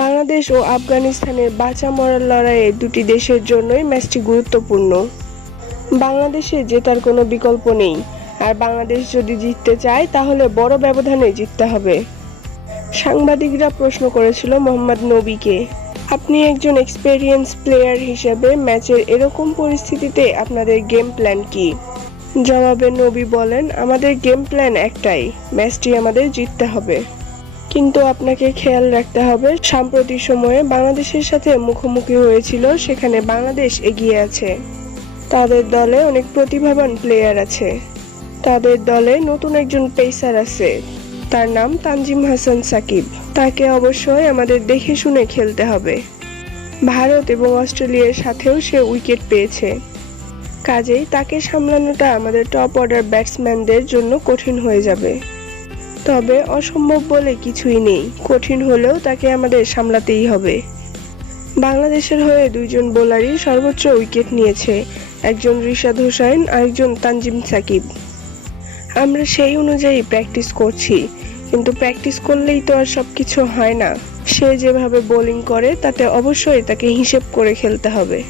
বাংলাদেশ ও আফগানিস্তানের বাঁচা মরার লড়াইয়ে দুটি দেশের জন্যই ম্যাচটি গুরুত্বপূর্ণ। বাংলাদেশে জেতার কোনো বিকল্প নেই। আর বাংলাদেশ যদি জিততে চায়, তাহলে বড় ব্যবধানে জিততে হবে। সাংবাদিকরা প্রশ্ন করেছিল মোহাম্মদ নবীকে, আপনি একজন এক্সপেরিয়েন্স প্লেয়ার হিসেবে ম্যাচের এরকম পরিস্থিতিতে আপনাদের গেম প্ল্যান কি? জবাবে নবী বলেন, আমাদের গেম প্ল্যান একটাই, ম্যাচটি আমাদের জিততে হবে। কিন্তু আপনাকে খেয়াল রাখতে হবে, সাম্প্রতিক সময়ে বাংলাদেশের সাথে মুখোমুখি হয়েছিল, সেখানে বাংলাদেশ এগিয়ে আছে। তাদের দলে অনেক প্রতিভাবান প্লেয়ার আছে। তাদের দলে নতুন একজন পেসার আছে। তার নাম তানজিম হাসান সাকিব। তাকে অবশ্যই আমাদের দেখে শুনে খেলতে হবে। ভারত এবং অস্ট্রেলিয়ার সাথেও সে উইকেট পেয়েছে। কাজেই তাকে সামলানোটা আমাদের টপ অর্ডার ব্যাটসম্যানদের জন্য কঠিন হয়ে যাবে। তবে অসম্ভব বলে কিছুই নেই। কঠিন হলেও তাকে আমাদের সামলাতেই হবে। বাংলাদেশের হয়ে দুইজন বোলারই সর্বোচ্চ উইকেট নিয়েছে। একজন রিশাদ হোসাইন, আরেকজন তানজিম সাকিব। আমরা সেই অনুযায়ী প্র্যাকটিস করছি, কিন্তু প্র্যাকটিস করলেই তো আর সব কিছু হয় না। সে যেভাবে বোলিং করে, তাতে অবশ্যই তাকে হিসেব করে খেলতে হবে।